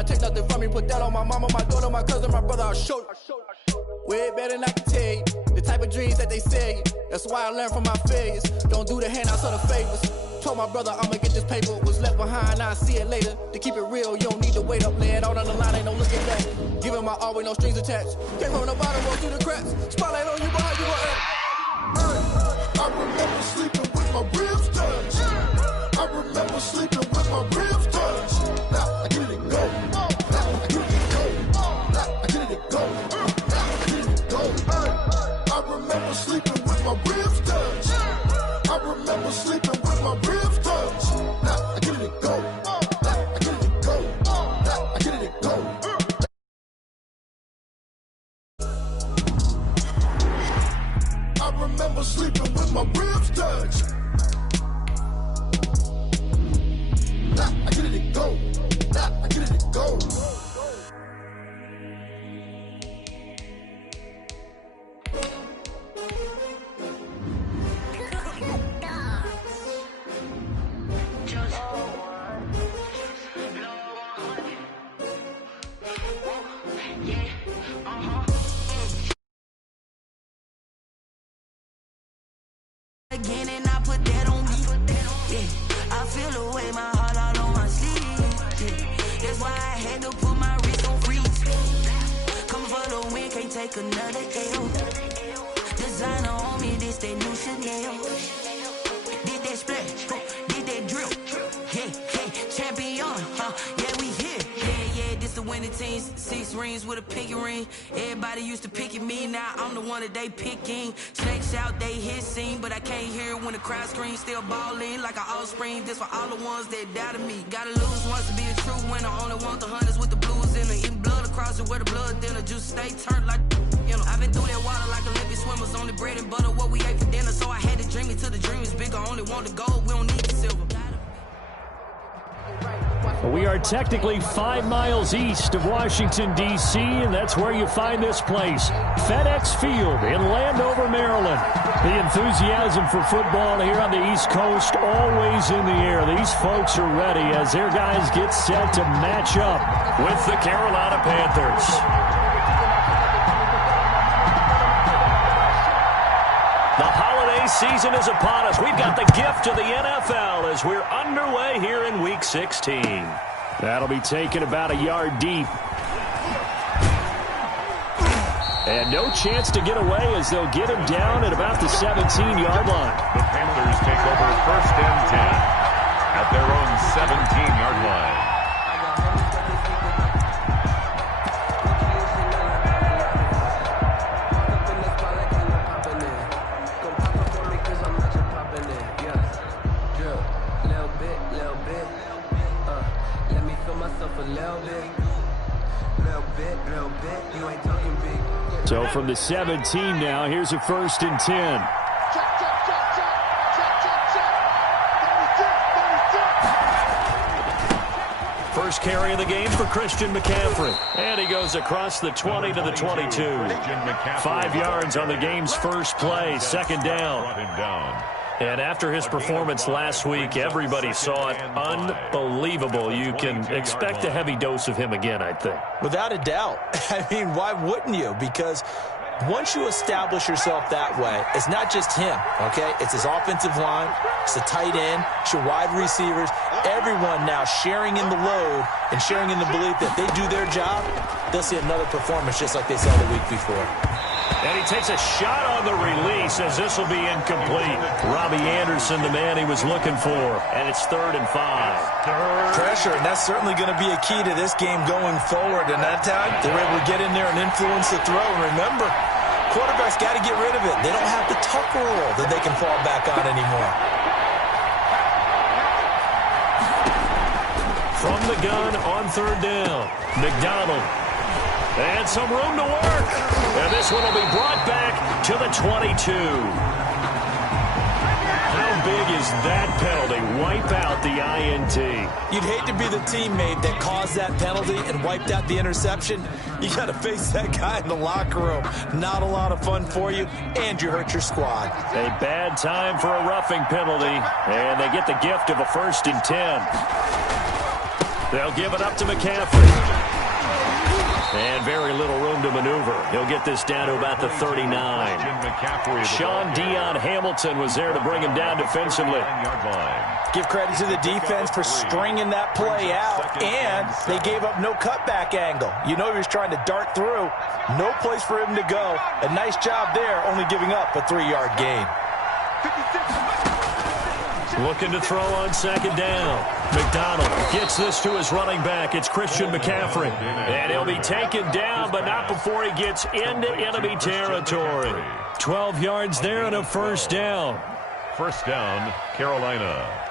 not take nothing from me. Put that on my mama, my daughter, my cousin, my brother, I'll show you. Way better than I can tell you. The type of dreams that they sell you. That's why I learned from my failures. Don't do the handouts or the favors. Told my brother I'ma get this paper. Was left behind, I'll see it later. To keep it real, you don't need to wait up. Lay it out on the line, ain't no looking back. Giving my all with no strings attached. Came from the bottom, roll through the cracks. Spotlight on you, but how you gonna act? I remember sleeping with my ribs touched. I remember sleeping with my ribs touched. Now I get it go. Now I get it go. Now I get it go. Now I get it go. I remember sleeping with my ribs touched. I remember sleeping with my ribs touched. Now I get it go. Now I get it go. Now I get it go. I remember sleeping with my ribs touched. Now I get it go. Now I get it go. Again, and I put that on me. Yeah, I feel the way, my heart all on my sleeve. Yeah, that's why I had to put my wrist on freeze. Come for the win, can't take another L. Designer on me, this that new Chanel. Did that splash, did that drill. Yeah, champion, yeah, we here. Yeah, this the winning team. 6 rings with a pinky ring. Everybody used to picking me, now I'm the one that they picking. Snakes out, they hit scene, but I can't hear when the crowd screams. Still balling like an offspring. This for all the ones that doubted me. Gotta lose once to be a true winner. Only want the hunters with the blues in it. Eating blood across it where the blood dinner. Just stay turned like, you know. I've been through that water like Olympic swimmers. Only bread and butter, what we ate for dinner. So I had to dream it till the dream is bigger. Only want the gold, we don't need the silver. We are technically 5 miles east of Washington, D.C., and that's where you find this place, FedEx Field in Landover, Maryland. The enthusiasm for football here on the East Coast always in the air. These folks are ready as their guys get set to match up with the Carolina Panthers. The holiday season is upon us. We've got the gift of the NFL as we're underway here in Week 16. That'll be taken about a yard deep. And no chance to get away as they'll get him down at about the 17-yard line. The Panthers take over 1st and 10 at their own 17-yard line. So from the 17 now, here's a 1st and 10. First carry of the game for Christian McCaffrey. And he goes across the 20 to the 22. 5 yards on the game's first play, 2nd down. And after his performance last week, everybody saw it. Unbelievable. You can expect a heavy dose of him again, I think. Without a doubt. I mean, why wouldn't you? Because once you establish yourself that way, it's not just him, okay? It's his offensive line, it's the tight end, it's your wide receivers, everyone now sharing in the load and sharing in the belief that they do their job, they'll see another performance just like they saw the week before. And he takes a shot on the release as this will be incomplete. Robbie Anderson, the man he was looking for. And it's 3rd and 5. Pressure, and that's certainly going to be a key to this game going forward. And that time, they were able to get in there and influence the throw. And remember, quarterbacks got to get rid of it. They don't have the tuck rule that they can fall back on anymore. From the gun on 3rd down, McDonald. And some room to work. And this one will be brought back to the 22. How big is that penalty? Wipe out the INT. You'd hate to be the teammate that caused that penalty and wiped out the interception. You got to face that guy in the locker room. Not a lot of fun for you, and you hurt your squad. A bad time for a roughing penalty, and they get the gift of a 1st and 10. They'll give it up to McCaffrey. And very little room to maneuver. He'll get this down to about the 39. Sean Dion Hamilton was there to bring him down defensively. Give credit to the defense for stringing that play out, and they gave up no cutback angle. You know he was trying to dart through. No place for him to go. A nice job there, only giving up a 3-yard gain. Looking to throw on second down. McDonald gets this to his running back. It's Christian McCaffrey. And he'll be taken down, but not before he gets into enemy territory. 12 yards there and a first down. First down, Carolina.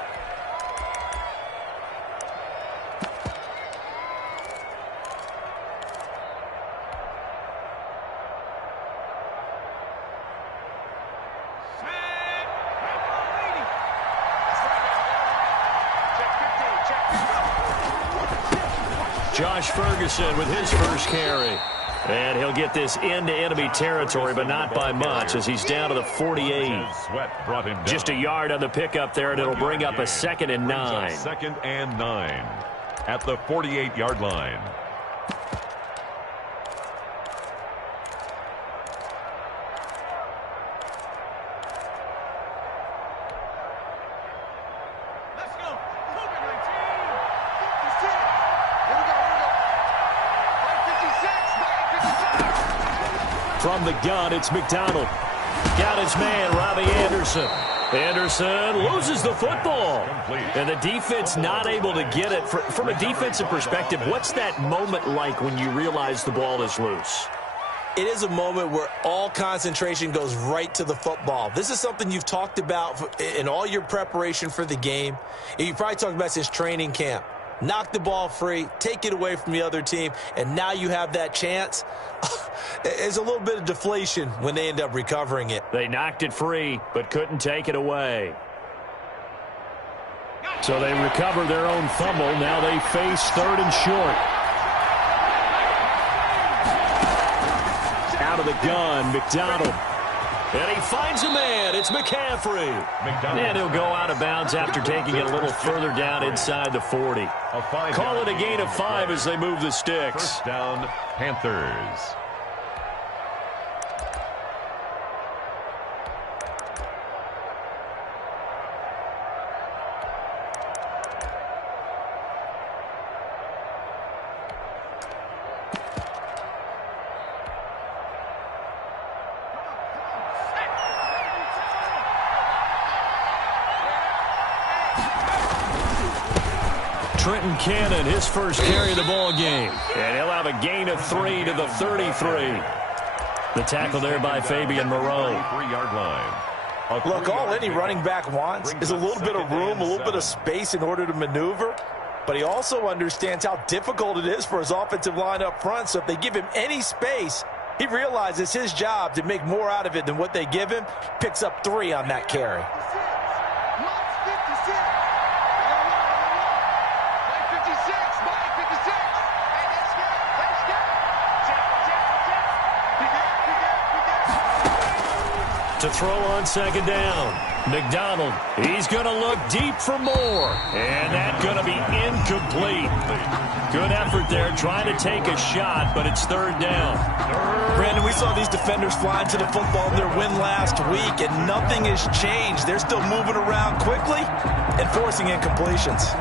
Josh Ferguson with his first carry. And he'll get this into enemy territory, but not by much, as he's down to the 48. Just a yard on the pickup there, and it'll bring up a 2nd and 9. 2nd and 9 at the 48-yard line. From the gun, it's McDonald. Got his man, Robbie Anderson. Anderson loses the football. And the defense not able to get it. From a defensive perspective, what's that moment like when you realize the ball is loose? It is a moment where all concentration goes right to the football. This is something you've talked about in all your preparation for the game. And you probably talked about since training camp. Knock the ball free, take it away from the other team, and now you have that chance. There's a little bit of deflation when they end up recovering it. They knocked it free, but couldn't take it away. So they recover their own fumble. Now they face 3rd and short. Out of the gun, McDonald. And he finds a man. It's McCaffrey. And he'll go out of bounds after taking it a little further down inside the 40. Call it a gain of 5 as they move the sticks. First down, Panthers. Trenton Cannon, his first carry of the ball game. And he'll have a gain of 3 to the 33. The tackle there by Fabian Moreau. 3-yard line. Look, all any running back wants is a little bit of room, a little bit of space in order to maneuver. But he also understands how difficult it is for his offensive line up front. So if they give him any space, he realizes it's his job to make more out of it than what they give him. Picks up 3 on that carry. To throw on second down. McDonald, he's going to look deep for more. And that's going to be incomplete. Good effort there trying to take a shot, but it's 3rd down. Brandon, we saw these defenders flying to the football in their win last week, and nothing has changed. They're still moving around quickly and forcing incompletions.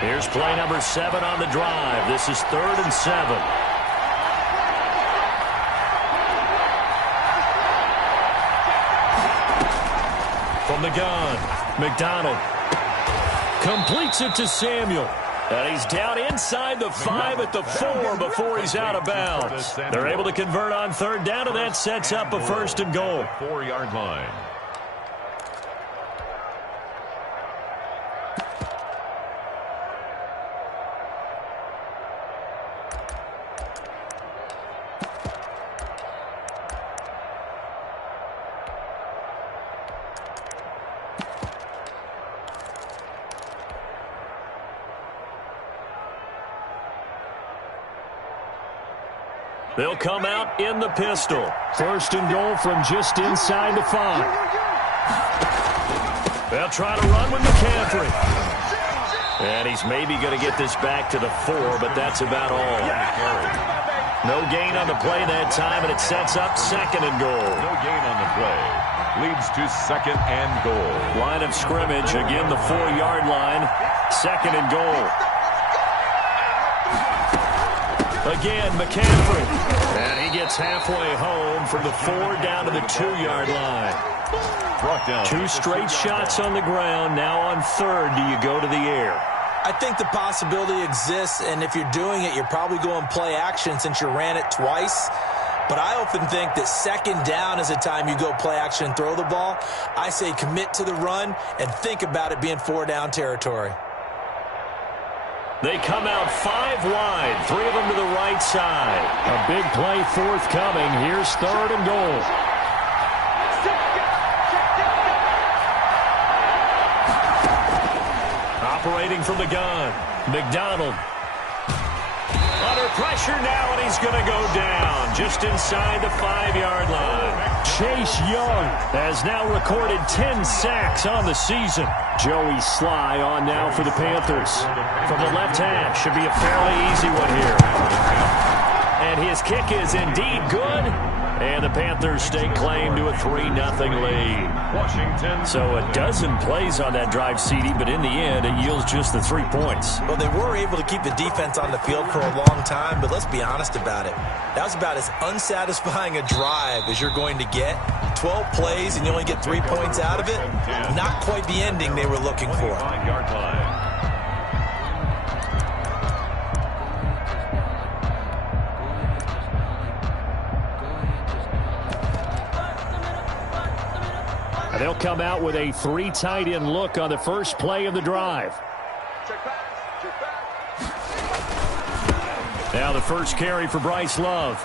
Here's play number 7 on the drive. This is 3rd and 7. From the gun, McDonald completes it to Samuel. And he's down inside the 5 at the 4 before he's out of bounds. They're able to convert on 3rd down, and that sets up a 1st and goal. 4-yard line. They'll come out in the pistol. First and goal from just inside the 5. They'll try to run with McCaffrey. And he's maybe going to get this back to the 4, but that's about all. No gain on the play that time, and it sets up second and goal. No gain on the play. Leads to second and goal. Line of scrimmage, again the 4-yard line. Second and goal. Again, McCaffrey. And he gets halfway home from the 4 down to the 2-yard line. Brought down. 2 straight shots on the ground. Now on third, do you go to the air? I think the possibility exists, and if you're doing it, you're probably going play action since you ran it twice. But I often think that second down is a time you go play action and throw the ball. I say commit to the run and think about it being 4-down territory. They come out 5 wide, 3 of them to the right side. A big play forthcoming. Here's third and goal. Operating from the gun, McDonald. Under pressure now, and he's going to go down just inside the 5-yard line. Chase Young has now recorded 10 sacks on the season. Joey Sly on now for the Panthers. From the left hash, should be a fairly easy one here. And his kick is indeed good. And the Panthers stake claim to a 3-0 lead. Washington. So a dozen plays on that drive, CD, but in the end, it yields just the 3 points. Well, they were able to keep the defense on the field for a long time, but let's be honest about it. That was about as unsatisfying a drive as you're going to get. 12 plays and you only get 3 points out of it. Not quite the ending they were looking for. 5-yard line. They'll come out with a 3 tight end look on the first play of the drive. Now the first carry for Bryce Love.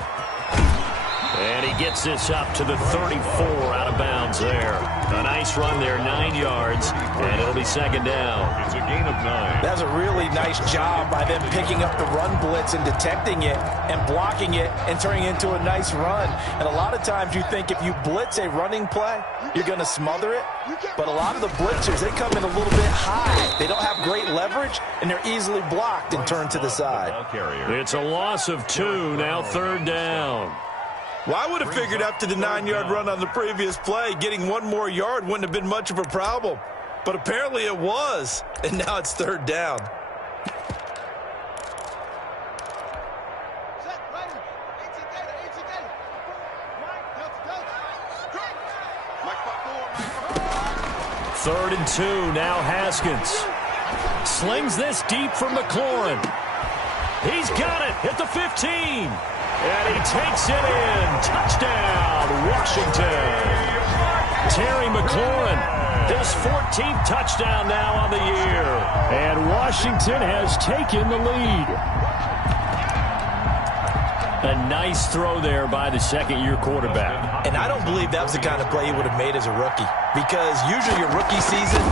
And he gets this up to the 34 out of bounds there. A nice run there, 9 yards, and it'll be second down. It's a gain of 9. That's a really nice job by them picking up the run blitz and detecting it and blocking it and turning it into a nice run. And a lot of times you think if you blitz a running play, you're going to smother it. But a lot of the blitzers, they come in a little bit high. They don't have great leverage, and they're easily blocked and turned to the side. It's a loss of 2, now third down. Well, I would have figured after the 9-yard run on the previous play, getting 1 more yard wouldn't have been much of a problem. But apparently it was, and now it's third down. Third and 2, now Haskins. Slings this deep from McLaurin. He's got it at the 15. And he takes it in. Touchdown, Washington. Terry McLaurin, his 14th touchdown now on the year. And Washington has taken the lead. A nice throw there by the second-year quarterback. And I don't believe that was the kind of play he would have made as a rookie. Because usually your rookie season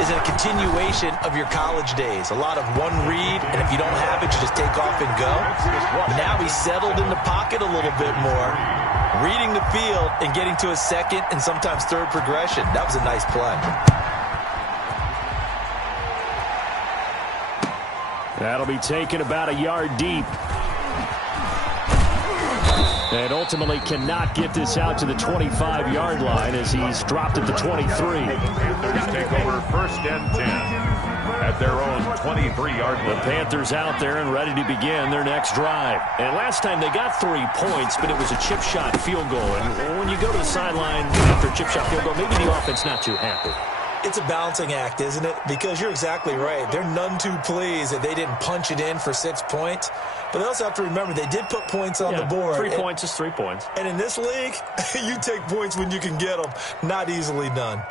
is a continuation of your college days. A lot of one read, and if you don't have it, you just take off and go. Now he's settled in the pocket a little bit more, reading the field and getting to a second and sometimes third progression. That was a nice play. That'll be taken about a yard deep. And ultimately cannot get this out to the 25-yard line as he's dropped at the 23. Panthers take over first and 10 at their own 23-yard line. The Panthers out there and ready to begin their next drive. And last time they got 3 points, but it was a chip shot field goal. And when you go to the sideline after a chip shot field goal, maybe the offense not too happy. It's a balancing act, isn't it? Because you're exactly right. They're none too pleased that they didn't punch it in for 6 points. But they also have to remember they did put points on the board. 3 points is 3 points. And in this league, you take points when you can get them. Not easily done.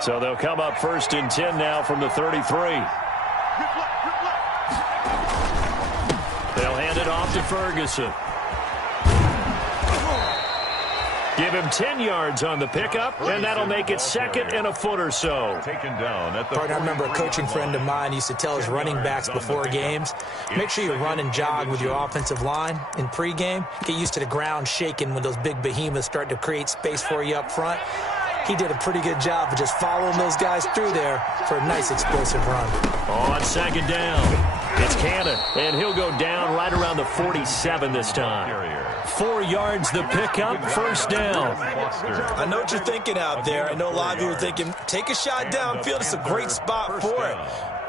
So they'll come up first and 10 now from the 33. They'll hand it off to Ferguson. Give him 10 yards on the pickup, and that'll make it 2nd and a foot or so. Taken down at the Partner, I remember a coaching friend of mine used to tell his running backs before games, make sure you run and jog with your offensive line in pregame. Get used to the ground shaking when those big behemoths start to create space for you up front. He did a pretty good job of just following those guys through there for a nice explosive run. On 2nd down, it's Cannon, and he'll go down right around the 47 this time. 4 yards the pickup, 1st down. I know what you're thinking out there. I know a lot of you are thinking, take a shot downfield. It's a great spot for it.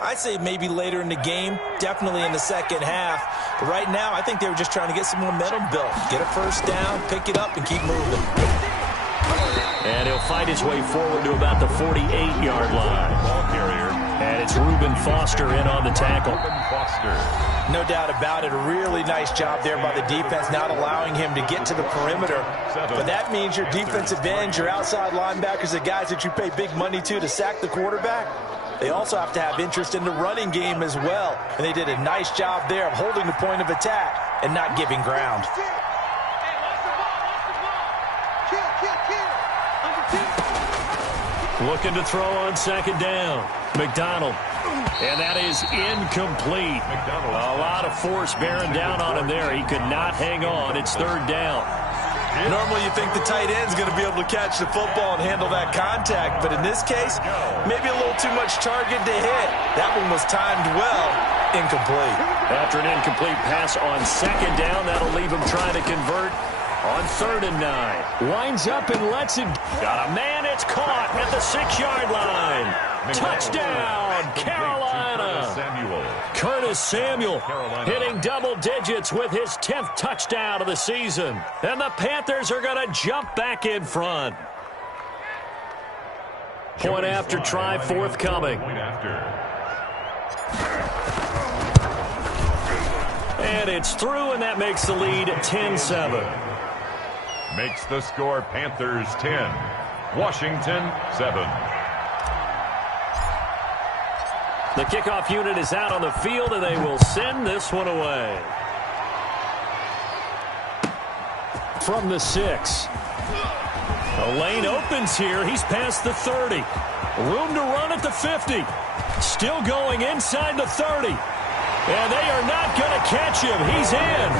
I'd say maybe later in the game, definitely in the second half. But right now, I think they were just trying to get some momentum built. Get a 1st down, pick it up, and keep moving. And he'll fight his way forward to about the 48-yard line. Ball carrier. And it's Reuben Foster in on the tackle. No doubt about it. A really nice job there by the defense, not allowing him to get to the perimeter. But that means your defensive ends, your outside linebackers, the guys that you pay big money to sack the quarterback, they also have to have interest in the running game as well. And they did a nice job there of holding the point of attack and not giving ground. Looking to throw on 2nd down. McDonald. And that is incomplete. A lot of force bearing down on him there. He could not hang on. It's 3rd down. Normally you think the tight end's going to be able to catch the football and handle that contact. But in this case, maybe a little too much target to hit. That one was timed well. Incomplete. After an incomplete pass on 2nd down, that'll leave him trying to convert on 3rd and 9. Winds up and lets it. Got a man. It's caught at the 6-yard line. Touchdown, Carolina. Curtis Samuel hitting double digits with his 10th touchdown of the season. And the Panthers are going to jump back in front. Point after try forthcoming. And it's through, and that makes the lead 10-7. Makes the score Panthers 10, Washington 7. The kickoff unit is out on the field, and they will send this one away. From the 6. A lane opens here. He's past the 30. Room to run at the 50. Still going inside the 30. And they are not going to catch him. He's in.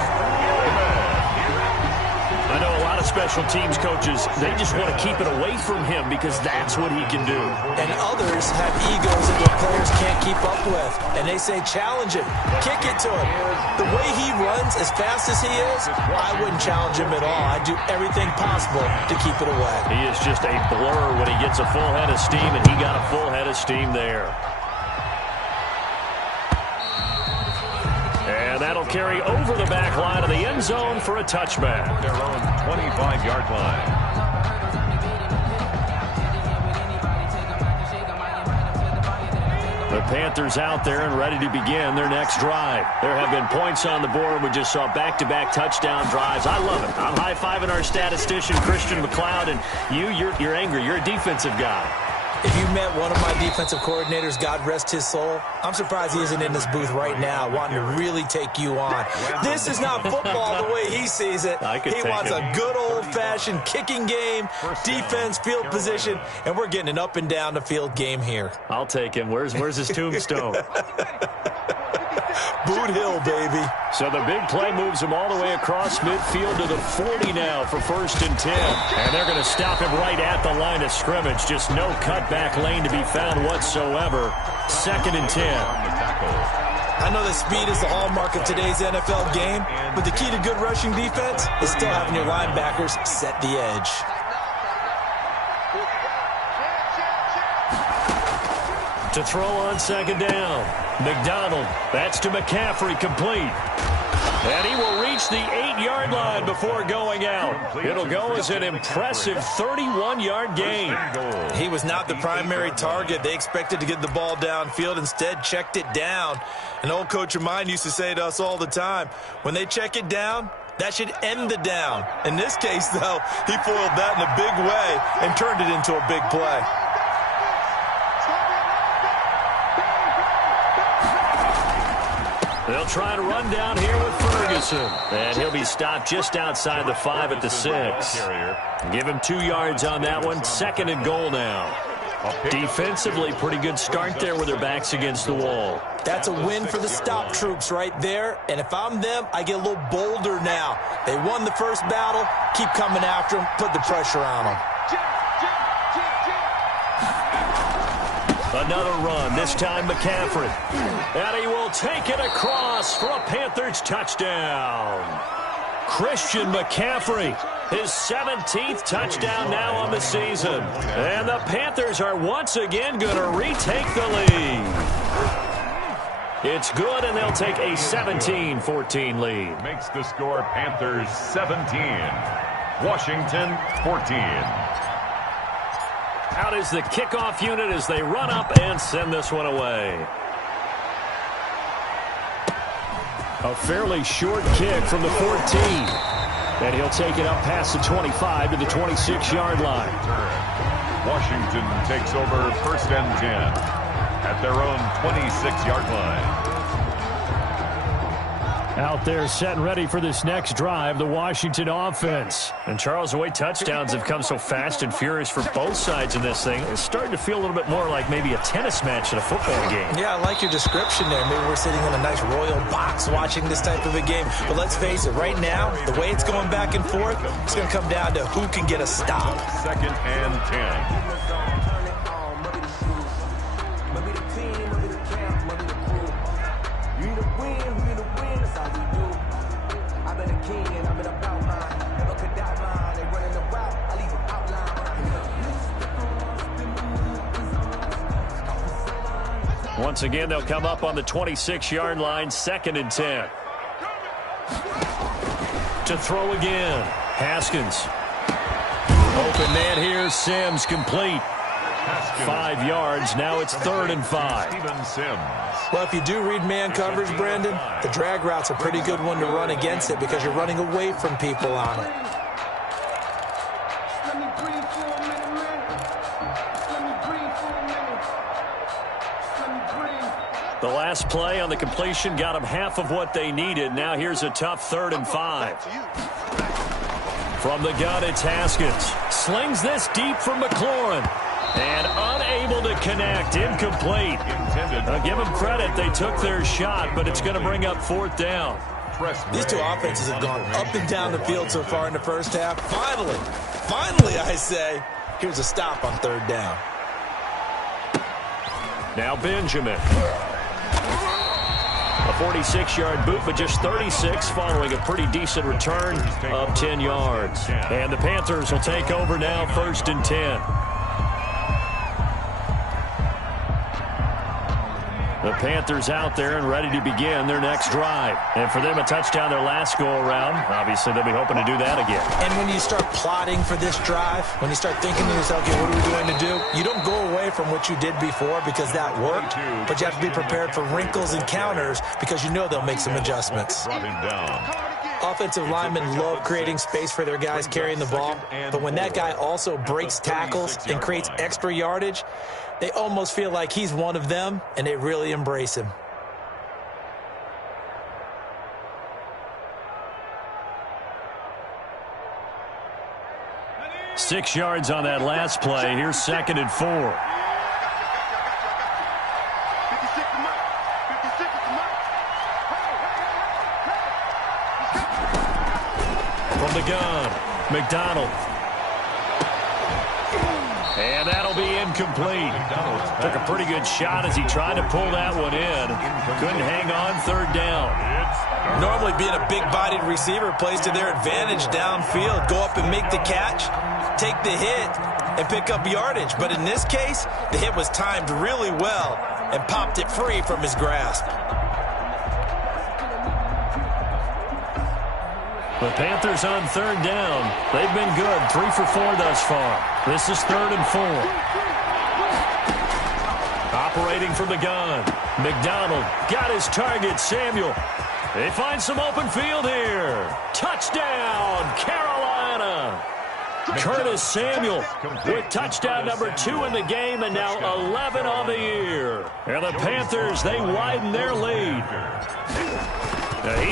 I know a lot of special teams coaches, they just want to keep it away from him because that's what he can do. And others have egos that their players can't keep up with. And they say, challenge him, kick it to him. The way he runs as fast as he is, I wouldn't challenge him at all. I'd do everything possible to keep it away. He is just a blur when he gets a full head of steam, and he got a full head of steam there. And that'll carry over the back line of the end zone for a touchback. Their own 25-yard line. The Panthers out there and ready to begin their next drive. There have been points on the board. We just saw back-to-back touchdown drives. I love it. I'm high-fiving our statistician, Christian McLeod, and you're angry. You're a defensive guy. If you met one of my defensive coordinators, God rest his soul, I'm surprised he isn't in this booth right now wanting to really take you on. This is not football the way he sees it. He wants a good old-fashioned kicking game, defense, field position, and we're getting an up and down the field game here. I'll take him. Where's his tombstone? Boot Hill, baby. So the big play moves him all the way across midfield to the 40 now for 1st and 10. And they're going to stop him right at the line of scrimmage. Just no cutback lane to be found whatsoever. 2nd and 10. I know that speed is the hallmark of today's NFL game, but the key to good rushing defense is still having your linebackers set the edge. To throw on 2nd down. McDonald. That's to McCaffrey, complete. And he will reach the 8-yard line before going out. It'll go as an impressive 31-yard gain. He was not the primary target. They expected to get the ball downfield. Instead, checked it down. An old coach of mine used to say to us all the time, when they check it down, that should end the down. In this case, though, he foiled that in a big way and turned it into a big play. They'll try to run down here with Ferguson. And he'll be stopped just outside the 5 at the 6. Give him 2 yards on that one. 2nd and goal now. Defensively, pretty good start there with their backs against the wall. That's a win for the stop troops right there. And if I'm them, I get a little bolder now. They won the first battle. Keep coming after them. Put the pressure on them. Another run, this time McCaffrey. And he will take it across for a Panthers touchdown. Christian McCaffrey, his 17th touchdown now on the season. And the Panthers are once again going to retake the lead. It's good, and they'll take a 17-14 lead. Makes the score Panthers 17, Washington 14. Out is the kickoff unit as they run up and send this one away. A fairly short kick from the 14. And he'll take it up past the 25 to the 26-yard line. Washington takes over 1st and 10 at their own 26-yard line. Out there set and ready for this next drive, the Washington offense. And Charles, the way touchdowns have come so fast and furious for both sides in this thing, it's starting to feel a little bit more like maybe a tennis match in a football game. Yeah, I like your description there. Maybe we're sitting in a nice royal box watching this type of a game. But let's face it, right now, the way it's going back and forth, it's going to come down to who can get a stop. 2nd and 10. Once again, they'll come up on the 26-yard line, 2nd and 10. To throw again, Haskins. Open man here, Sims complete. 5 yards, now it's 3rd and 5. Well, if you do read man coverage, Brandon, the drag route's a pretty good one to run against it because you're running away from people on it. The last play on the completion got them half of what they needed. Now here's a tough 3rd and 5. From the gun, it's Haskins. Slings this deep from McLaurin. And unable to connect. Incomplete. Give them credit. They took their shot, but it's going to bring up 4th down. These two offenses have gone up and down the field so far in the first half. Finally, I say, here's a stop on 3rd down. Now Benjamin. A 46-yard boot, but just 36 following a pretty decent return of 10 yards. And the Panthers will take over now, 1st and 10. The Panthers out there and ready to begin their next drive. And for them, a touchdown their last go-around. Obviously, they'll be hoping to do that again. And when you start plotting for this drive, when you start thinking to yourself, okay, what are we going to do? You don't go away from what you did before because that worked, but you have to be prepared for wrinkles and counters because you know they'll make some adjustments. Offensive linemen love creating space for their guys carrying the ball, but when that guy also breaks tackles and creates extra yardage, they almost feel like he's one of them, and they really embrace him. Six yards on that last play. Here's 2nd and 4. From the gun, McDonald. And that'll be incomplete. Took a pretty good shot as he tried to pull that one in. Couldn't hang on 3rd down. Normally being a big-bodied receiver plays to their advantage downfield. Go up and make the catch, take the hit, and pick up yardage. But in this case, the hit was timed really well and popped it free from his grasp. The Panthers on 3rd down. They've been good. 3 for 4 thus far. This is 3rd and 4. Operating from the gun. McDonald got his target, Samuel. They find some open field here. Touchdown, Carolina. Curtis Samuel with touchdown number 2 in the game and now 11 on the year. And the Panthers, they widen their lead.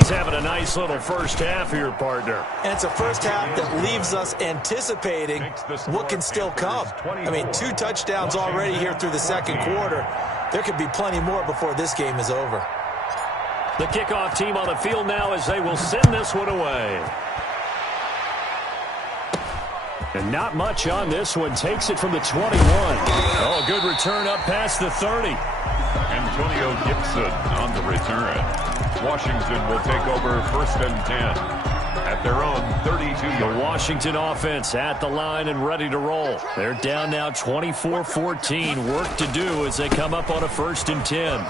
he's having a nice little first half here, partner. And it's a first half that leaves us anticipating what can still come. I mean, 2 touchdowns already here through the second quarter. There could be plenty more before this game is over. The kickoff team on the field now as they will send this one away. And not much on this one. Takes it from the 21. Oh, good return up past the 30. Antonio Gibson on the return. Washington will take over 1st and 10 at their own 32-yard. The Washington offense at the line and ready to roll. They're down now 24-14. Work to do as they come up on a 1st and 10.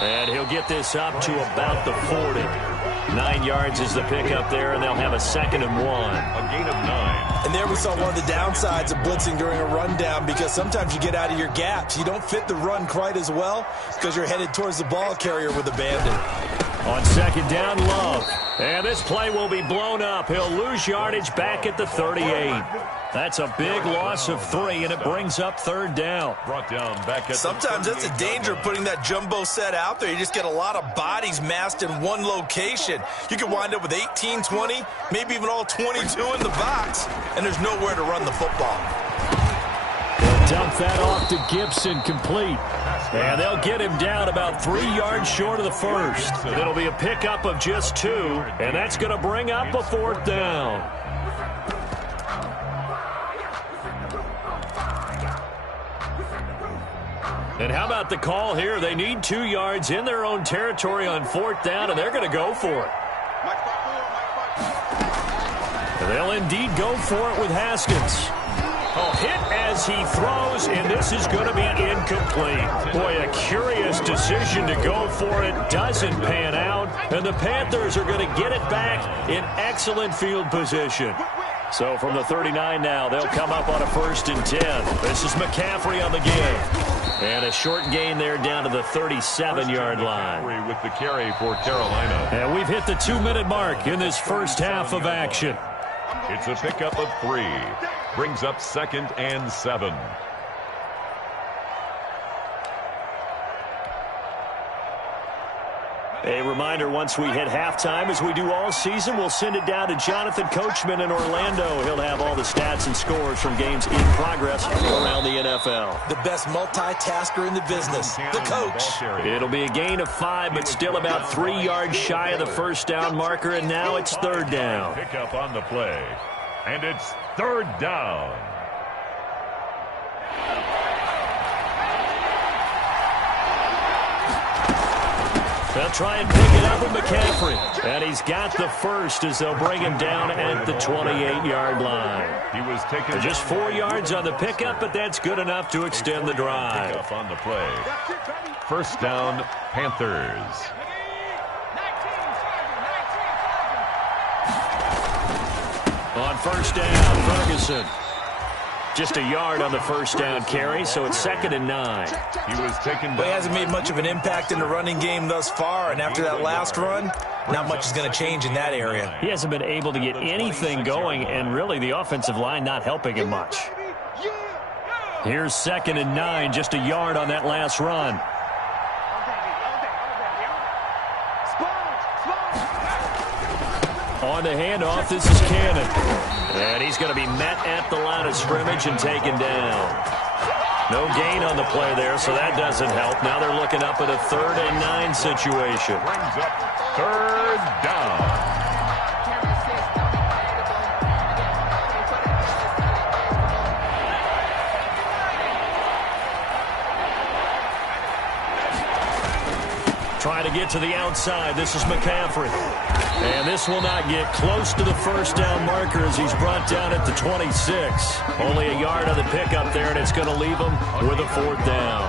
And he'll get this up to about the 40. 9 yards is the pickup there, and they'll have a 2nd and 1. A gain of 9. And there we saw one of the downsides of blitzing during a rundown, because sometimes you get out of your gaps. You don't fit the run quite as well because you're headed towards the ball carrier with abandon. On 2nd down, Love. And this play will be blown up. He'll lose yardage back at the 38. That's a big loss of 3, and it brings up 3rd down. Brought down back at Sometimes that's the danger of putting that jumbo set out there. You just get a lot of bodies massed in one location. You could wind up with 18, 20, maybe even all 22 in the box, and there's nowhere to run the football. Dump that off to Gibson, complete. And they'll get him down about 3 yards short of the 1st. It'll be a pickup of just 2, and that's going to bring up a 4th down. And how about the call here? They need 2 yards in their own territory on 4th down, and they're going to go for it. And they'll indeed go for it with Haskins. Oh, hit as he throws, and this is going to be incomplete. Boy, a curious decision to go for it. Doesn't pan out, and the Panthers are going to get it back in excellent field position. So from the 39 now, they'll come up on a 1st and 10. This is McCaffrey on the give. And a short gain there down to the 37-yard line. With the carry for Carolina. And we've hit the 2-minute mark in this first half of action. It's a pickup of 3. Brings up 2nd and 7. A reminder, once we hit halftime, as we do all season, we'll send it down to Jonathan Coachman in Orlando. He'll have all the stats and scores from games in progress around the NFL. The best multitasker in the business, the coach. It'll be a gain of 5, but still about 3 yards shy of the 1st down marker, and now it's 3rd down. Pick up on the play, and it's 3rd down. They'll try and pick it up with McCaffrey. And he's got the 1st as they'll bring him down at the 28-yard line. He was taken just 4 yards on the pickup, but that's good enough to extend the drive. Pick up on the play. 1st down, Panthers. On 1st down, Ferguson. Just a yard on the 1st down carry, so it's 2nd and 9. He was taken. Well, he hasn't made much of an impact in the running game thus far, and after that last run, not much is going to change in that area. He hasn't been able to get anything going, and really the offensive line not helping him much. Here's 2nd and 9, just a yard on that last run. On the handoff, this is Cannon. And he's going to be met at the line of scrimmage and taken down. No gain on the play there, so that doesn't help. Now they're looking up at a 3rd and 9 situation. Brings up 3rd down. Trying to get to the outside. This is McCaffrey. And this will not get close to the 1st down marker as he's brought down at the 26. Only a yard on the pickup there, and it's going to leave him with a 4th down.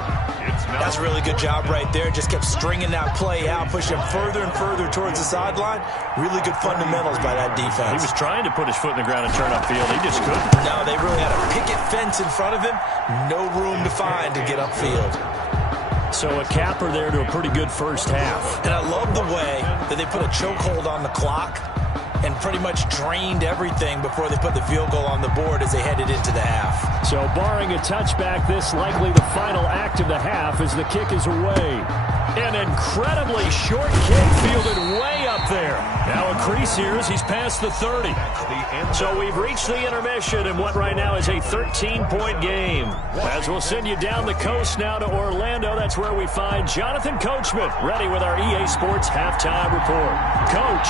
That's a really good job right there. Just kept stringing that play out, pushing him further and further towards the sideline. Really good fundamentals by that defense. He was trying to put his foot in the ground and turn upfield. He just couldn't. No, they really had a picket fence in front of him. No room to find to get upfield. So a capper there to a pretty good first half. And I love the way that they put a chokehold on the clock. and pretty much drained everything before they put the field goal on the board as they headed into the half. So barring a touchback, this likely the final act of the half as the kick is away. An incredibly short kick fielded way up there. Now a crease here as he's past the 30. So we've reached the intermission in what right now is a 13-point game. As we'll send you down the coast now to Orlando, that's where we find Jonathan Coachman ready with our EA Sports halftime report. Coach.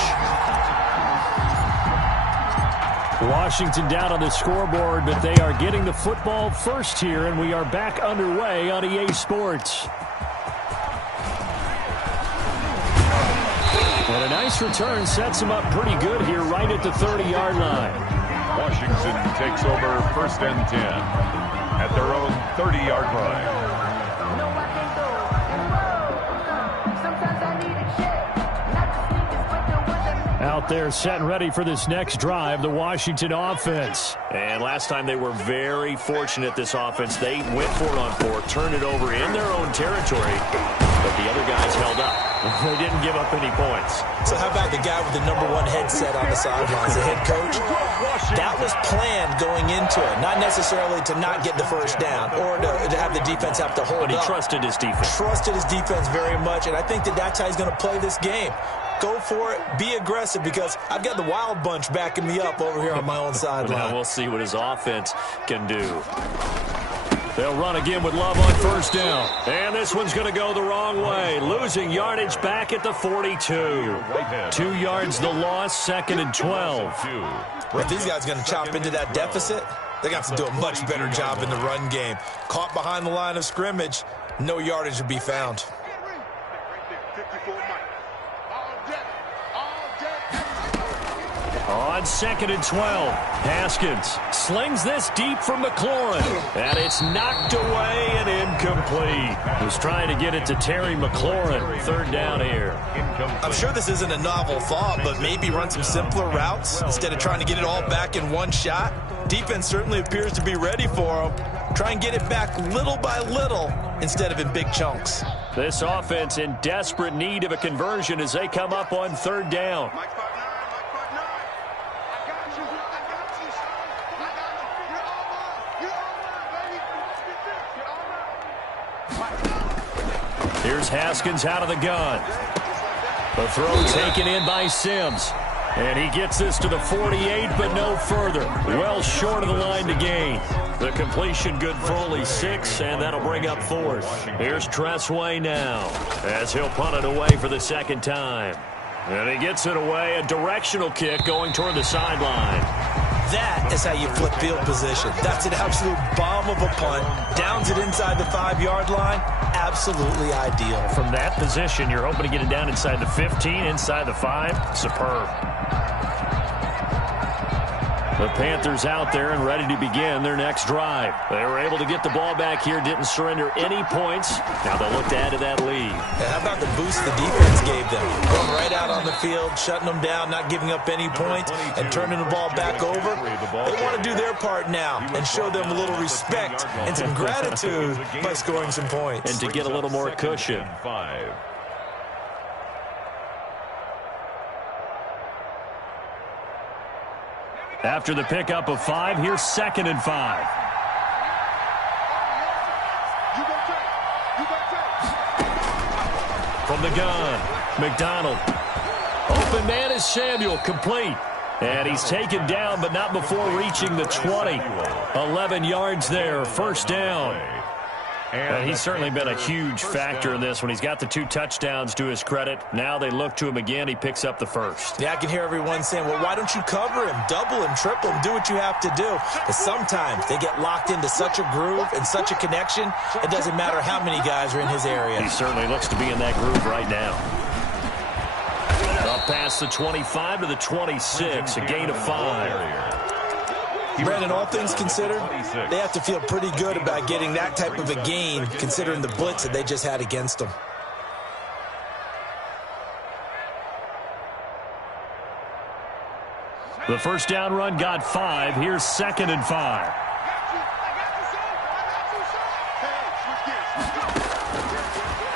Washington down on the scoreboard, but they are getting the football first here, and we are back underway on EA Sports. And a nice return sets him up pretty good here right at the 30-yard line. Washington takes over 1st and 10 at their own 30-yard line. Out there set and ready for this next drive, the Washington offense. And last time they were very fortunate, this offense. They went for it on 4, turned it over in their own territory, but the other guys held up. They didn't give up any points. So how about the guy with the #1 headset on the sidelines, the head coach? That was planned going into it, not necessarily to not get the first down or to have the defense have to hold up. But he trusted his defense. Trusted his defense very much, and I think that's how he's going to play this game. Go for it. Be aggressive because I've got the Wild Bunch backing me up over here on my own sideline. Now we'll see what his offense can do. They'll run again with Love on 1st down. And this one's going to go the wrong way. Losing yardage back at the 42. 2 yards the loss, 2nd and 12. If these guys are going to chop into that deficit, they got to do a much better job in the run game. Caught behind the line of scrimmage, no yardage to be found. On 2nd and 12, Haskins slings this deep from McLaurin, and it's knocked away and incomplete. Was trying to get it to Terry McLaurin. 3rd down here. I'm sure this isn't a novel thought, but maybe run some simpler routes instead of trying to get it all back in one shot. Defense certainly appears to be ready for them. Try and get it back little by little instead of in big chunks. This offense in desperate need of a conversion as they come up on 3rd down. Here's Haskins out of the gun. The throw taken in by Sims. And he gets this to the 48, but no further. Well short of the line to gain. The completion good for only 6, and that'll bring up 4th. Here's Tressway now, as he'll punt it away for the 2nd time. And he gets it away, a directional kick going toward the sideline. That is how you flip field position. That's an absolute bomb of a punt. Downs it inside the 5-yard line. Absolutely ideal. From that position, you're hoping to get it down inside the 15, inside the 5. Superb. The Panthers out there and ready to begin their next drive. They were able to get the ball back here, didn't surrender any points. Now they'll look to add to that lead. Yeah, how about the boost the defense gave them? Going right out on the field, shutting them down, not giving up any points, and turning the ball back over. They want to do their part now and show them a little respect and some gratitude by scoring some points. And to get a little more cushion. After the pickup of 5, here's 2nd and 5. From the gun, McDonald. Open man is Samuel, complete. And he's taken down, but not before reaching the 20. 11 yards there, 1st down. And he's certainly been a huge factor in this when he's got the 2 touchdowns to his credit. Now they look to him again. He picks up the 1st. Yeah, I can hear everyone saying, well, why don't you cover him, double him, triple him, do what you have to do. But sometimes they get locked into such a groove and such a connection, it doesn't matter how many guys are in his area. He certainly looks to be in that groove right now. Up past the 25 to the 26, a gain of 5. Brandon, all things considered, they have to feel pretty good about getting that type of a gain considering the blitz that they just had against them. The 1st down run got 5. Here's 2nd and 5.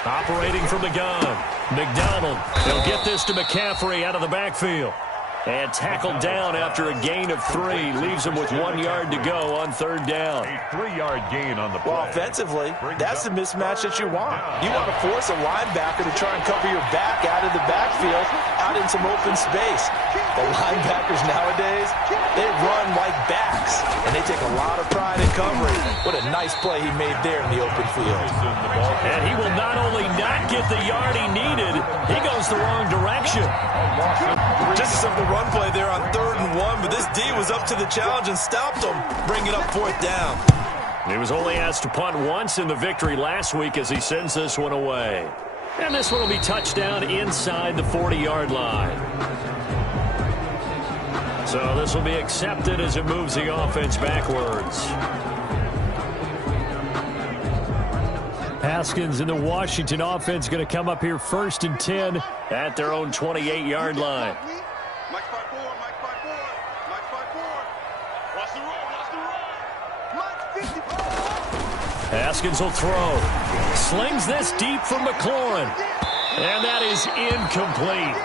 Operating from the gun. McDonald. He'll get this to McCaffrey out of the backfield. And tackled down after a gain of 3. Leaves him with 1 yard to go on 3rd down. A 3-yard gain on the play. Well, offensively, that's the mismatch that you want. You want to force a linebacker to try and cover your back out of the backfield, out in some open space. The linebackers nowadays, they run like backs, and they take a lot of pride in covering. What a nice play he made there in the open field. And he will not only not get the yard he needed, he goes the wrong direction. Just a simple run play there on 3rd and 1, but this D was up to the challenge and stopped him, bringing up 4th down. He was only asked to punt once in the victory last week as he sends this one away. And this one will be touchdown inside the 40-yard line. So this will be accepted as it moves the offense backwards. Haskins and the Washington offense going to come up here 1st and 10 at their own 28-yard line. Haskins will throw. Slings this deep for McLaurin. And that is incomplete.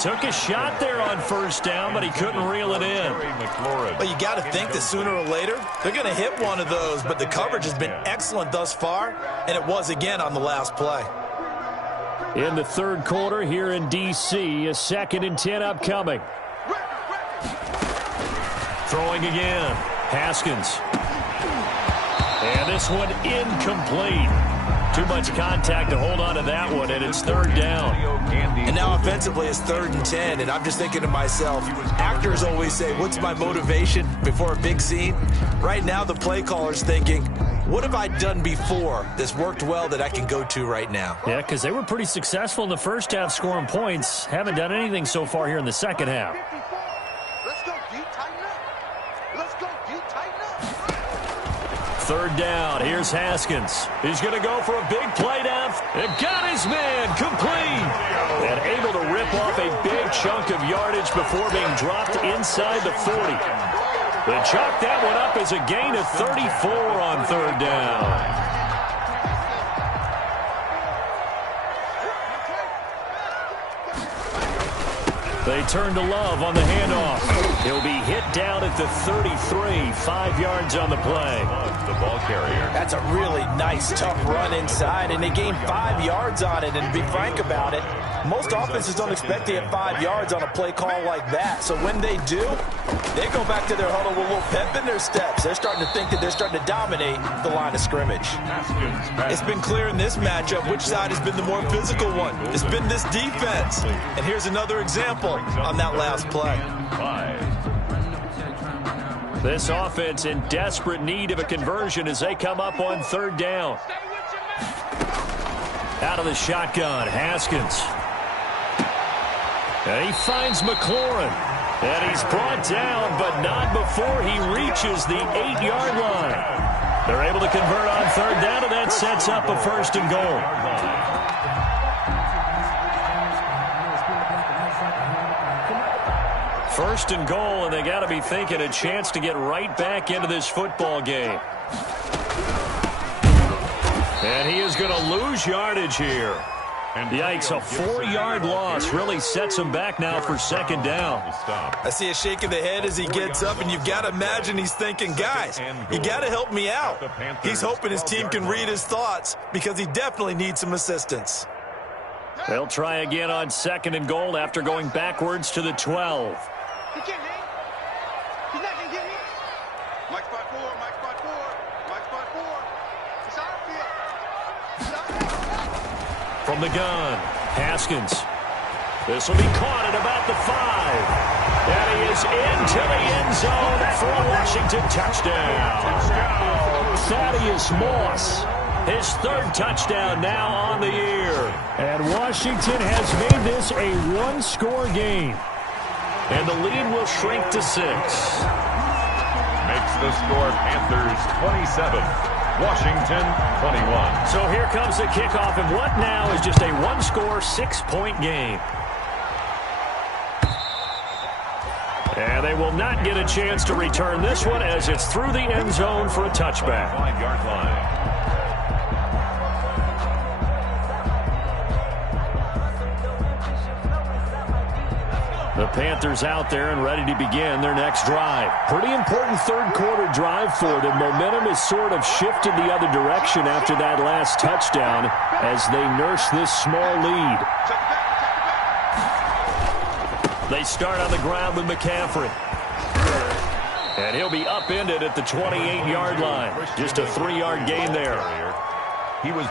Took a shot there on 1st down, but he couldn't reel it in. Well, you got to think that sooner or later, they're going to hit one of those, but the coverage has been excellent thus far, and it was again on the last play. In the 3rd quarter here in D.C., a 2nd and 10 upcoming. Throwing again. Haskins. And this one incomplete. Too much contact to hold on to that one, and it's 3rd down. And now offensively it's 3rd and 10, and I'm just thinking to myself, actors always say, what's my motivation before a big scene? Right now the play caller's thinking, what have I done before that's worked well that I can go to right now? Yeah, because they were pretty successful in the first half scoring points. Haven't done anything so far here in the second half. Let's go deep, tighten up. Let's go deep, tighten up. 3rd down. Here's Haskins. He's going to go for a big play down. And got his man complete. And able to rip off a big chunk of yardage before being dropped inside the 40. They chalk that one up as a gain of 34 on 3rd down. They turn to Love on the handoff. He'll be hit down at the 33, 5 yards on the play. The ball carrier. That's a really nice, tough run inside, and they gained 5 yards on it. And to be frank about it, most offenses don't expect to get 5 yards on a play call like that. So when they do, they go back to their huddle with a little pep in their steps. They're starting to think that they're starting to dominate the line of scrimmage. It's been clear in this matchup which side has been the more physical one. It's been this defense. And here's another example on that last play. 5. This offense in desperate need of a conversion as they come up on 3rd down. Out of the shotgun, Haskins. And he finds McLaurin. And he's brought down, but not before he reaches the 8-yard line. They're able to convert on 3rd down, and that sets up a 1st and goal. 1st and goal, and they got to be thinking a chance to get right back into this football game. And he is going to lose yardage here. Yikes, a 4-yard loss really sets him back now for 2nd down. I see a shake of the head as he gets up, and you've got to imagine he's thinking, guys, you got to help me out. He's hoping his team can read his thoughts because he definitely needs some assistance. They'll try again on 2nd and goal after going backwards to the 12. He can't hang. He's not going to get me. Mike spot 4, Mike spot 4, Mike spot 4. It's outfield. It's outfield. From the gun, Haskins. This will be caught at about the 5. And he is into the end zone for a Washington touchdown. Thaddeus Moss, his 3rd touchdown now on the year. And Washington has made this a 1-score game. And the lead will shrink to 6. Makes the score Panthers 27, Washington 21. So here comes the kickoff, and what now is just a 1-score, 6-point game. And they will not get a chance to return this one as it's through the end zone for a touchback. 5-yard line. The Panthers out there and ready to begin their next drive. Pretty important third quarter drive for them. Momentum has sort of shifted the other direction after that last touchdown as they nurse this small lead. They start on the ground with McCaffrey. And he'll be upended at the 28-yard line. Just a 3-yard gain there.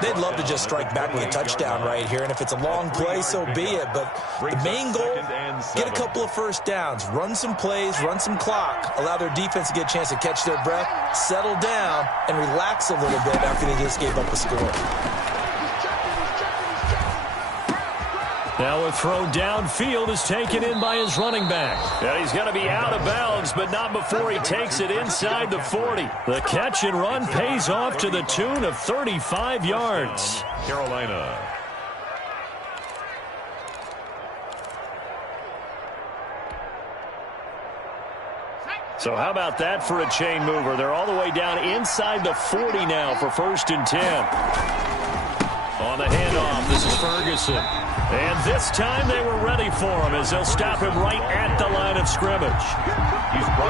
They'd love to just strike back with a touchdown right here, and if it's a long play, so be it. But the main goal, get a couple of first downs, run some plays, run some clock, allow their defense to get a chance to catch their breath, settle down, and relax a little bit after they just gave up a score. Now a throw downfield is taken in by his running back. And he's going to be out of bounds, but not before he takes it inside the 40. The catch and run pays off to the tune of 35 yards. Carolina. So how about that for a chain mover? They're all the way down inside the 40 now for 1st and 10. On the handoff, this is Ferguson. And this time they were ready for him as they'll stop him right at the line of scrimmage.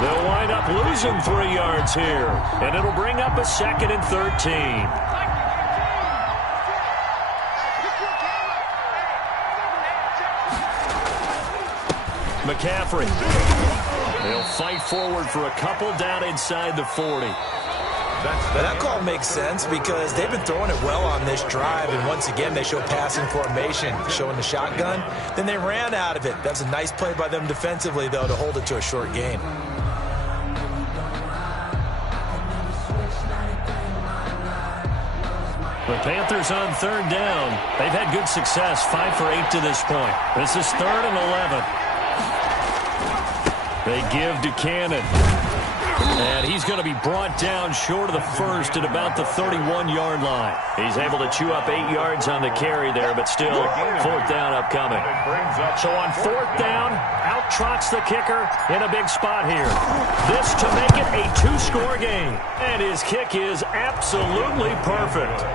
They'll wind up losing 3 yards here. And it'll bring up a 2nd and 13. McCaffrey. They'll fight forward for a couple down inside the 40. That call makes sense because they've been throwing it well on this drive, and once again they show passing formation, showing the shotgun. Then they ran out of it. That's a nice play by them defensively, though, to hold it to a short gain. The Panthers on 3rd down. They've had good success, 5 for 8 to this point. This is 3rd and 11. They give to Cannon. And he's going to be brought down short of the first at about the 31-yard line. He's able to chew up 8 yards on the carry there, but still 4th down upcoming. So on 4th down, out trots the kicker in a big spot here. This to make it a 2-score game. And his kick is absolutely perfect.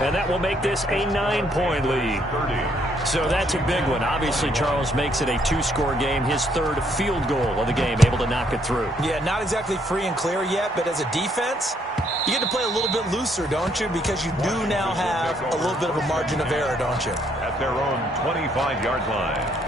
And that will make this a 9-point lead. So that's a big one. Obviously, Charles makes it a 2-score game. His 3rd field goal of the game, able to knock it through. Yeah, not exactly free and clear yet, but as a defense, you get to play a little bit looser, don't you? Because you do now have a little bit of a margin of error, don't you? At their own 25-yard line.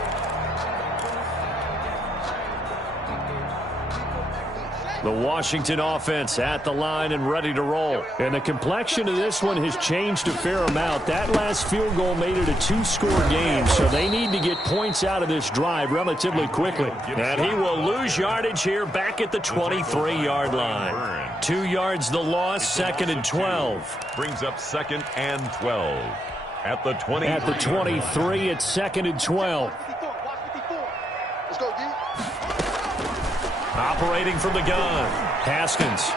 The Washington offense at the line and ready to roll. And the complexion of this one has changed a fair amount. That last field goal made it a 2-score game, so they need to get points out of this drive relatively quickly. And he will lose yardage here back at the 23-yard line. 2 yards the loss, 2nd and 12. Brings up 2nd and 12. At the 23. At the 23, it's 2nd and 12. Let's go, D. Operating from the gun, Haskins.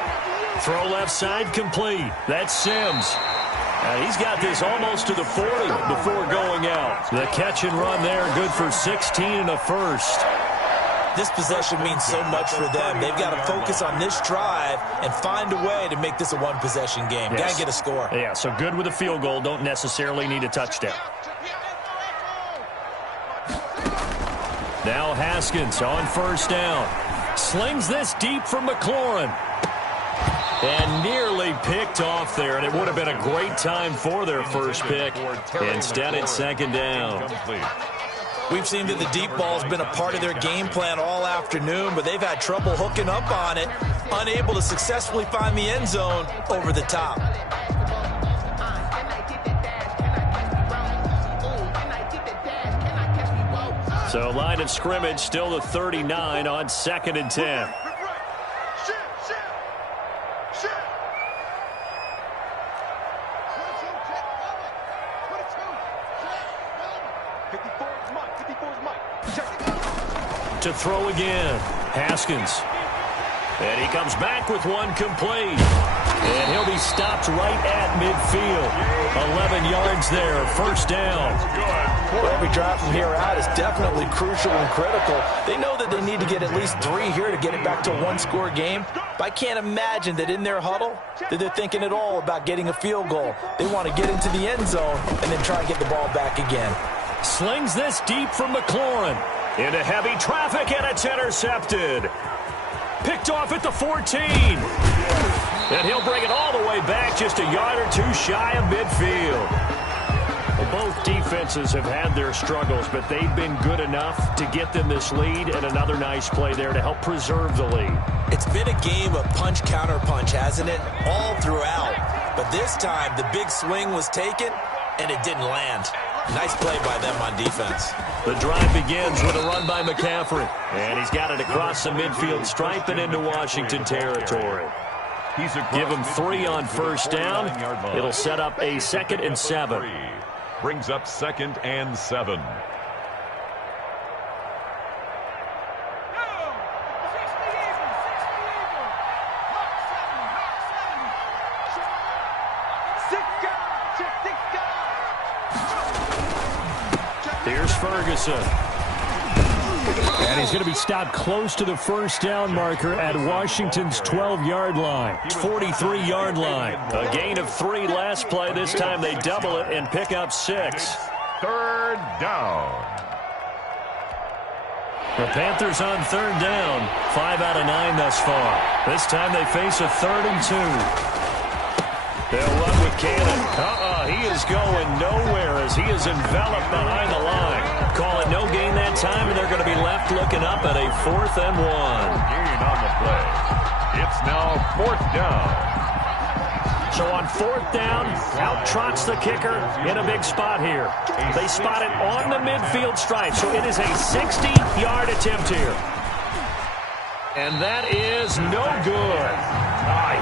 Throw left side complete. That's Sims. And he's got this almost to the 40 before going out. The catch and run there, good for 16 and a first. This possession means so much for them. They've got to focus on this drive and find a way to make this a one-possession game. Yes. Got to get a score. Yeah, so good with a field goal. Don't necessarily need a touchdown. Now Haskins on 1st down. Slings this deep from McLaurin. And nearly picked off there, and it would have been a great time for their first pick. Instead, it's 2nd down. We've seen that the deep ball has been a part of their game plan all afternoon, but they've had trouble hooking up on it, unable to successfully find the end zone over the top. So line of scrimmage still the 39 on 2nd and 10. To throw again, Haskins. And he comes back with one complete. And he'll be stopped right at midfield. 11 yards there, 1st down. Well, every drive from here out is definitely crucial and critical. They know that they need to get at least 3 here to get it back to a 1-score game. But I can't imagine that in their huddle that they're thinking at all about getting a field goal. They want to get into the end zone and then try and get the ball back again. Slings this deep from McLaurin. Into heavy traffic, and it's intercepted. Picked off at the 14. And he'll bring it all the way back, just a yard or two shy of midfield. Well, both defenses have had their struggles, but they've been good enough to get them this lead, and another nice play there to help preserve the lead. It's been a game of punch-counter-punch, hasn't it? All throughout. But this time, the big swing was taken, and it didn't land. Nice play by them on defense. The drive begins with a run by McCaffrey. And he's got it across the midfield stripe and into Washington territory. Give him 3 on first down. It'll set up a 2nd and 7. Brings up 2nd and 7. Here's Ferguson. And he's going to be stopped close to the first down marker at Washington's 12-yard line. 43-yard line. A gain of 3 last play. This time they double it and pick up 6. 3rd down. The Panthers on 3rd down. 5 out of 9 thus far. This time they face a 3rd and 2. They'll run with Cannon. He is going nowhere as he is enveloped behind the line. Call it no gain that time, and they're going to be left looking up at a 4th and 1. Gain on the play. It's now 4th down. So on 4th down, out trots the kicker in a big spot here. They spot it on the midfield stripe, so it is a 60-yard attempt here. And that is no good.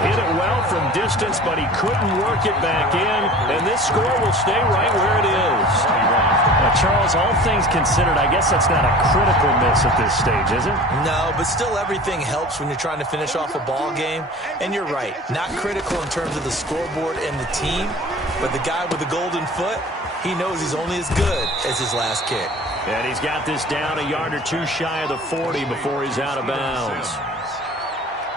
Hit it well from distance, but he couldn't work it back in, and this score will stay right where it is. Now, Charles, all things considered, I guess that's not a critical miss at this stage, is it? No, but still everything helps when you're trying to finish off a ball game. And you're right, not critical in terms of the scoreboard and the team, but the guy with the golden foot, he knows he's only as good as his last kick. And he's got this down a yard or 2 shy of the 40 before he's out of bounds.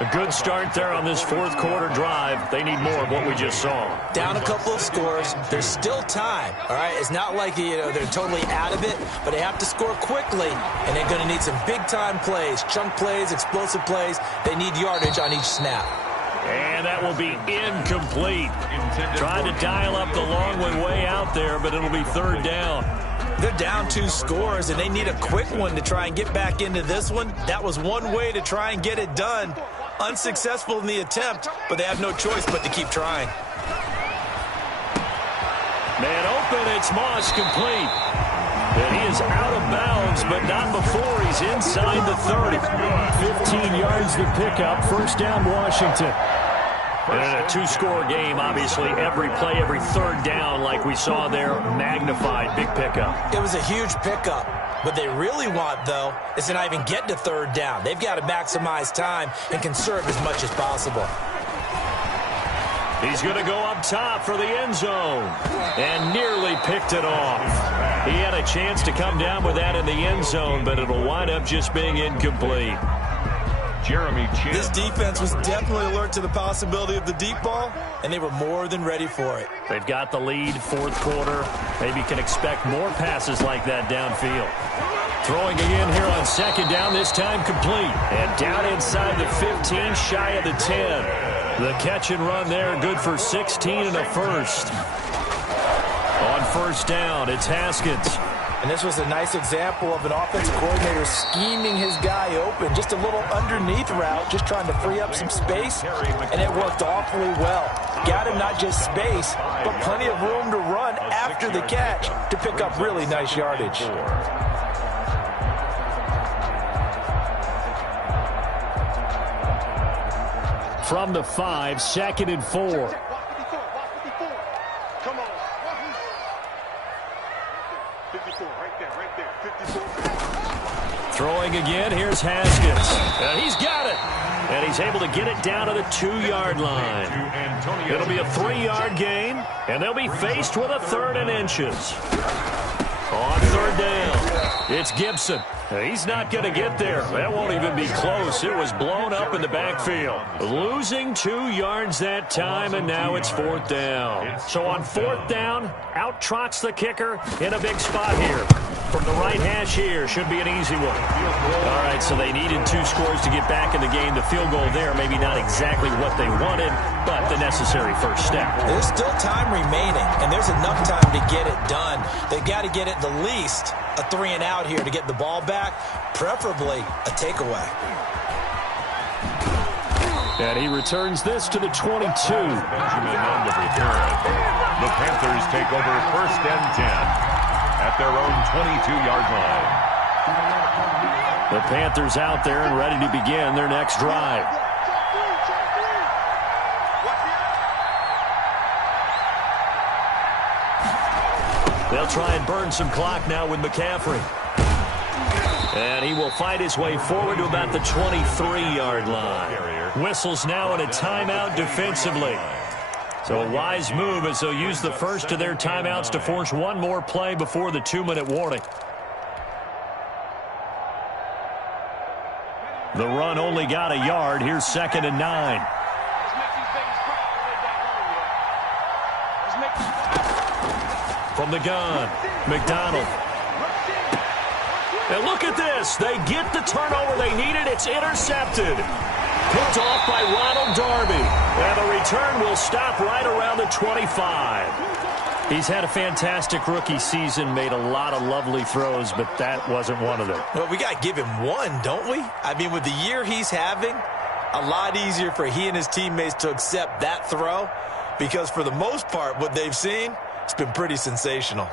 A good start there on this 4th quarter drive. They need more of what we just saw. Down a couple of scores. There's still time, all right? It's not like, they're totally out of it, but they have to score quickly, and they're going to need some big-time plays, chunk plays, explosive plays. They need yardage on each snap. And that will be incomplete. Tried to dial up the long way out there, but it'll be 3rd down. They're down 2 scores, and they need a quick one to try and get back into this one. That was one way to try and get it done. Unsuccessful in the attempt, but they have no choice but to keep trying. Man open, it's Moss complete. And he is out of bounds, but not before he's inside the 30. 15 yards to pick up. 1st down, Washington. And in a 2-score game, obviously, every play, every 3rd down, like we saw there, magnified. Big pickup. It was a huge pickup. What they really want, though, is to not even get to 3rd down. They've got to maximize time and conserve as much as possible. He's going to go up top for the end zone. And nearly picked it off. He had a chance to come down with that in the end zone, but it'll wind up just being incomplete. Jeremy Chin. This defense was definitely alert to the possibility of the deep ball, and they were more than ready for it. They've got the lead, 4th quarter. Maybe can expect more passes like that downfield. Throwing again here on 2nd down, this time complete. And down inside the 15, shy of the 10. The catch and run there, good for 16 and a 1st. On 1st down, it's Haskins. And this was a nice example of an offensive coordinator scheming his guy open. Just a little underneath route, just trying to free up some space, and it worked awfully well. Got him not just space, but plenty of room to run after the catch to pick up really nice yardage. From the 5, 2nd and 4. Throwing again, here's Haskins. He's got it. And he's able to get it down to the 2-yard line. It'll be a 3-yard gain, and they'll be faced with a 3rd and inches. On 3rd down. It's Gibson. He's not going to get there. That won't even be close. It was blown up in the backfield. Losing 2 yards that time, and now it's 4th down. So on 4th down, out trots the kicker in a big spot here. From the right hash here, should be an easy one. All right, so they needed 2 scores to get back in the game. The field goal there, maybe not exactly what they wanted, but the necessary first step. There's still time remaining, and there's enough time to get it done. They've got to get at the least a 3-and-out here to get the ball back, preferably a takeaway. And he returns this to the 22. Benjamin on the return. The Panthers take over 1st and 10 at their own 22-yard line. The Panthers out there and ready to begin their next drive. They'll try and burn some clock now with McCaffrey. And he will fight his way forward to about the 23-yard line. Whistles now in a timeout defensively. So a wise move as they'll use the first of their timeouts to force one more play before the 2-minute warning. The run only got a yard. Here's 2nd and 9. From the gun, McDonald. And look at this. They get the turnover they needed. It's intercepted. Picked off by Ronald Darby. And the return will stop right around the 25. He's had a fantastic rookie season, made a lot of lovely throws, but that wasn't one of them. Well, we got to give him one, don't we? I mean, with the year he's having, a lot easier for he and his teammates to accept that throw, because for the most part, what they've seen, it's been pretty sensational.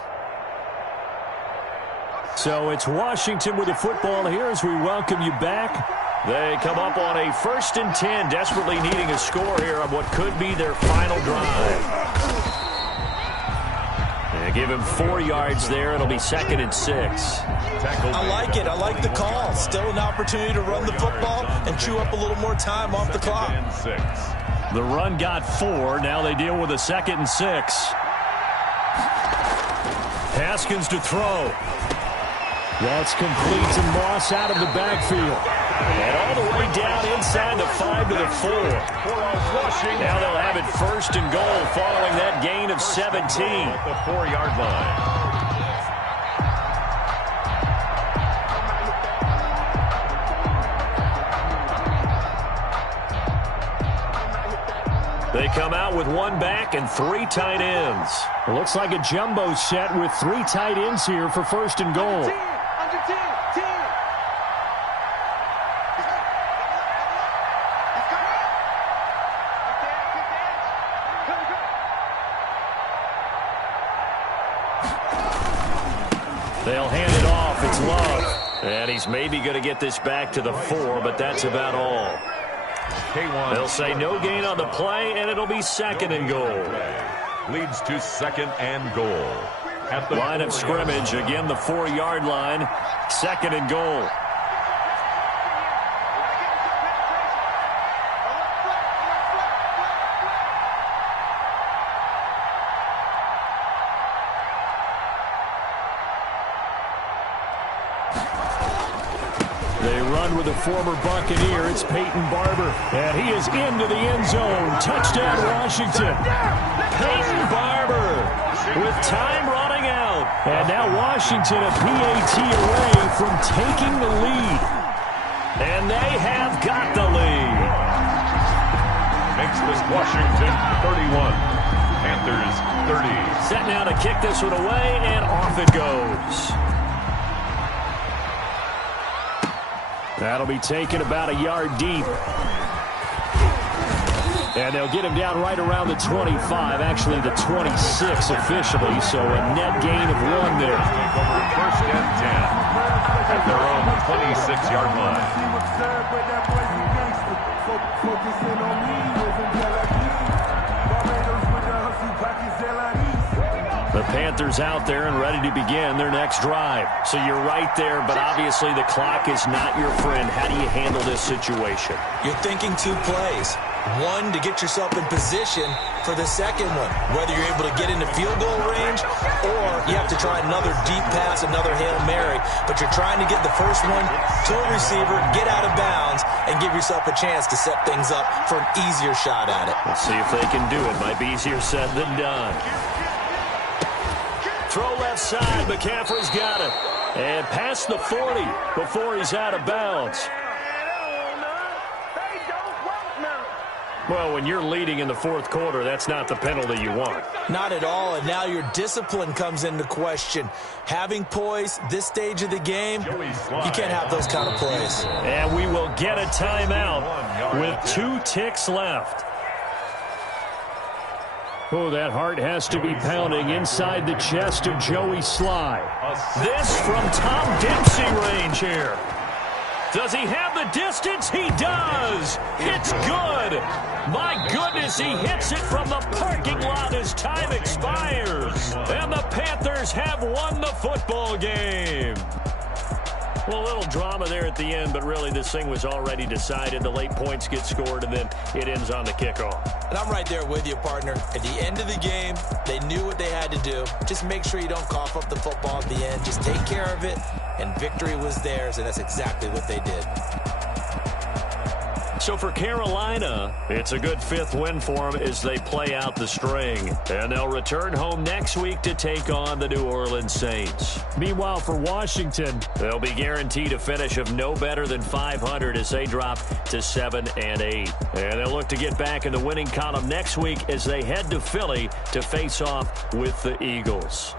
So it's Washington with the football here as we welcome you back. They come up on a 1st and 10, desperately needing a score here on what could be their final drive. They give him 4 yards there. It'll be 2nd and 6. I like it. I like the call. Still an opportunity to run the football and chew up a little more time off the clock. The run got 4. Now they deal with a 2nd and 6. Haskins to throw. That's complete to Moss out of the backfield. And all the way down inside the 5 to the 4. Now they'll have it 1st and goal following that gain of 17. At the 4-yard line. They come out with 1 back and 3 tight ends. It looks like a jumbo set with 3 tight ends here for 1st and goal. They'll hand it off. It's Love. And he's maybe going to get this back to the 4, but that's about all. They'll say no gain on the play, and it'll be 2nd and goal. Leads to 2nd and goal. At the line of scrimmage, again the 4-yard line, 2nd and goal. With a former Buccaneer, it's Peyton Barber, and he is into the end zone. Touchdown, Washington. Peyton Barber with time running out. And now Washington a PAT away from taking the lead. And they have got the lead. Makes this Washington 31. Panthers 30. Set now to kick this one away, and off it goes. That'll be taken about a yard deep. And they'll get him down right around the 25, actually the 26 officially, so a net gain of 1 there. Take over 1st and 10 at their own 26-yard line. The Panthers out there and ready to begin their next drive. So you're right there, but obviously the clock is not your friend. How do you handle this situation? You're thinking 2 plays. One, to get yourself in position for the second one, whether you're able to get into field goal range or you have to try another deep pass, another Hail Mary, but you're trying to get the first one to a receiver, get out of bounds, and give yourself a chance to set things up for an easier shot at it. Let's see if they can do it. Might be easier said than done. Throw left side. McCaffrey's got it. And past the 40 before he's out of bounds. Well, when you're leading in the fourth quarter, that's not the penalty you want. Not at all, and now your discipline comes into question. Having poise this stage of the game, you can't have those kind of plays. And we will get a timeout with 2 ticks left. Oh, that heart has to be pounding inside the chest of Joey Sly. This from Tom Dempsey range here. Does he have the distance? He does. It's good. My goodness, he hits it from the parking lot as time expires. And the Panthers have won the football game. Well, a little drama there at the end, but really this thing was already decided. The late points get scored, and then it ends on the kickoff. And I'm right there with you, partner. At the end of the game, they knew what they had to do. Just make sure you don't cough up the football at the end. Just take care of it, and victory was theirs, and that's exactly what they did. So for Carolina, it's a good 5th win for them as they play out the string. And they'll return home next week to take on the New Orleans Saints. Meanwhile, for Washington, they'll be guaranteed a finish of no better than 500 as they drop to 7-8. And they'll look to get back in the winning column next week as they head to Philly to face off with the Eagles.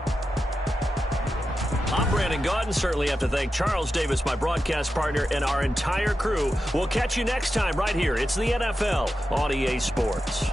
I'm Brandon Gaudin. Certainly have to thank Charles Davis, my broadcast partner, and our entire crew. We'll catch you next time right here. It's the NFL on EA Sports.